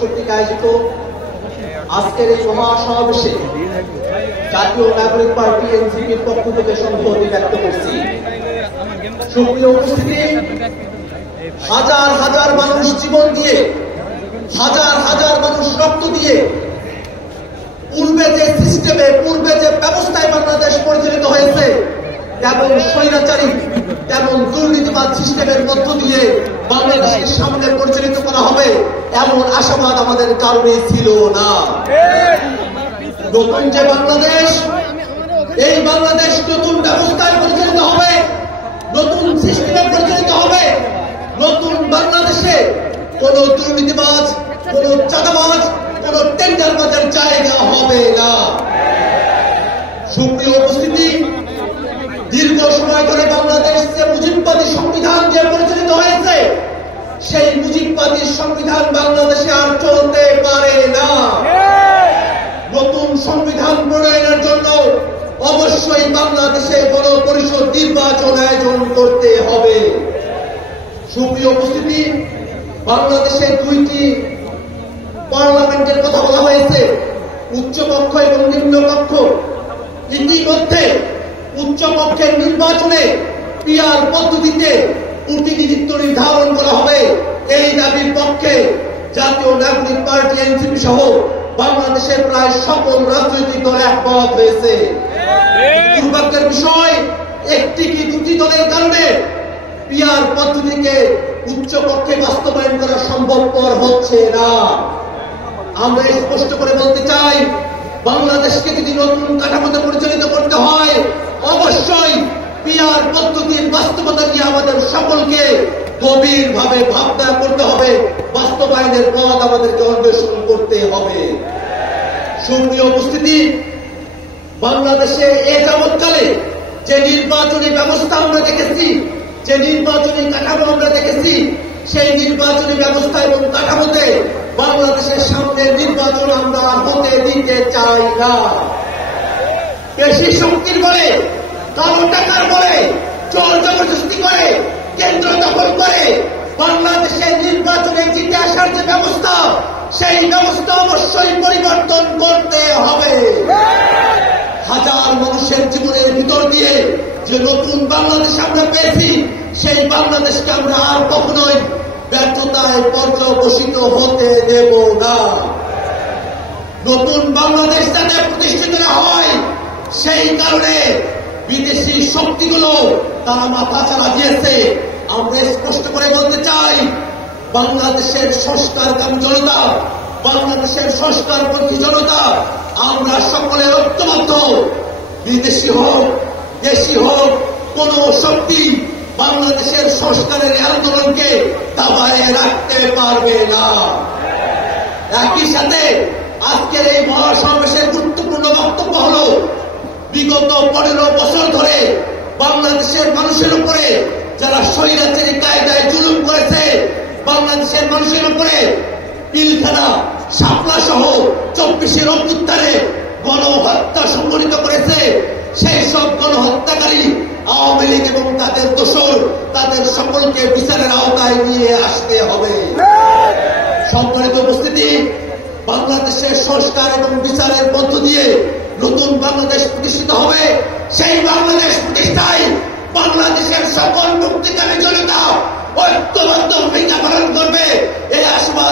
কর্তৃক আয়োজিত আজকের এই মহাসমাবেশে জাতীয় নাগরিক পার্টি এনসিপির পক্ষ থেকে সংহতি ব্যক্ত করছি। সুপ্রিয় উপস্থিতি, হাজার হাজার মানুষ জীবন দিয়ে, হাজার হাজার মানুষ রক্ত দিয়ে পূর্বে যে সিস্টেমে, পূর্বে যে ব্যবস্থায় বাংলাদেশ পরিচালিত হয়েছে, তেমন স্বৈরাচারী, তেমন দুর্নীতিবাদ সিস্টেমের মধ্য দিয়ে বাংলাদেশের সামনে পরিচালিত করা হবে এমন আশাবাদ আমাদের কারণে ছিল না। নতুন যে বাংলাদেশ, এই বাংলাদেশ নতুন ব্যবস্থায় পরিচালিত হবে, নতুন সিস্টেমে পরিচালিত হবে। নতুন বাংলাদেশে কোন দুর্নীতিবাজ, কোন চাঁদাবাজ, কোন টেন্ডারবাজের জায়গা হবে না। সুপ্রিয় উপস্থিতি, দীর্ঘ সময় ধরে বাংলাদেশ যে মুজিববাদী সংবিধান দিয়ে পরিচালিত হয়েছে, সেই মুজিববাদী সংবিধান বাংলাদেশে আর চলতে পারে না। নতুন সংবিধান প্রণয়নের জন্য অবশ্যই বাংলাদেশে গণপরিষদ নির্বাচন আয়োজন করতে হবে। সুপ্রিয় উপস্থিতি, বাংলাদেশে দুইটি পার্লামেন্টের কথা বলা হয়েছে, উচ্চকক্ষ এবং নিম্নকক্ষ। ইতিমধ্যে উচ্চকক্ষের নির্বাচনে পিআর পদ্ধতিতে প্রতিনিধিত্ব নির্ধারণ করা হবে, এই দাবির পক্ষে জাতীয় নাগরিক পার্টি এনসিপি সহ বাংলাদেশের প্রায় সকল রাজনৈতিক দল একমত হয়েছে। দুর্ভাগ্যের বিষয়, একটি কি দুটি দলের কারণে পিআর পদ্ধতিকে উচ্চকক্ষে বাস্তবায়ন করা সম্ভবপর হচ্ছে না। আমরা স্পষ্ট করে বলতে চাই, বাংলাদেশকে যদি নতুন কাঠামোতে পরিচালিত করতে হয়, অবশ্যই পিআর পদ্ধতির বাস্তবতা নিয়ে আমাদের সকলকে গভীরভাবে ভাবনা করতে হবে, বাস্তবায়নের পথ আমাদেরকে অন্বেষণ করতে হবে। সুপ্রিয় উপস্থিতি, বাংলাদেশে এ যাবৎকালে যে নির্বাচনী ব্যবস্থা আমরা দেখেছি, যে নির্বাচনী কাঠামো আমরা দেখেছি, সেই নির্বাচনী ব্যবস্থা এবং কাঠামোতে বাংলাদেশের সামনে নির্বাচন আমরা হতে দিতে চাই না। বেশি শক্তির বলে, কালো টাকার বলে, চোর জবরদস্তি করে, কেন্দ্র দখল করে বাংলাদেশের নির্বাচনে জিতে আসার যে ব্যবস্থা, সেই ব্যবস্থা অবশ্যই পরিবর্তন করতে হবে। হাজার মানুষের জীবনের ভিতর দিয়ে যে নতুন বাংলাদেশ আমরা পেয়েছি, সেই বাংলাদেশকে আমরা আর কখনোই ব্যর্থতায় পর্যবসিত হতে দেব না। নতুন বাংলাদেশ যাতে প্রতিষ্ঠিত না হয়, সেই কারণে বিদেশি শক্তিগুলো তারা মাথা চালা দিয়েছে। আমরা স্পষ্ট করে বলতে চাই, বাংলাদেশের সংস্কারকামী জনতা, বাংলাদেশের সংস্কারপন্থী জনতা, আমরা সকলে ঐক্যবদ্ধ। বিদেশি হোক, দেশি হোক, কোন শক্তি বাংলাদেশের সংস্কারের আন্দোলনকে দাবায় রাখতে পারবে না। একই সাথে আজকের এই মহাসমাবেশের গুরুত্বপূর্ণ বক্তব্য হল, বিগত 15 বছর ধরে বাংলাদেশের মানুষের উপরে যারা স্বৈরাচারী কায়দায় জুলুম করেছে, বাংলাদেশের মানুষের উপরে পিলখানা, শাপলা সহ 24 অভ্যুত্থানে গণহত্যা সংঘটিত করেছে, সেই সব গণহত্যাকারী আওয়ামী লীগ এবং তাদের দোসর, তাদের সকলকে বিচারের আওতায় নিয়ে আসতে হবে। সম্মানিত উপস্থিতি, বাংলাদেশের সংস্কার এবং বিচারের মধ্য দিয়ে নতুন বাংলাদেশ প্রতিষ্ঠিত হবে। সেই বাংলাদেশ প্রতিষ্ঠায় বাংলাদেশের সকল মুক্তিকামী জনতা ঐক্যবদ্ধ ভূমিকা পালন করবে, এই আশাবাদ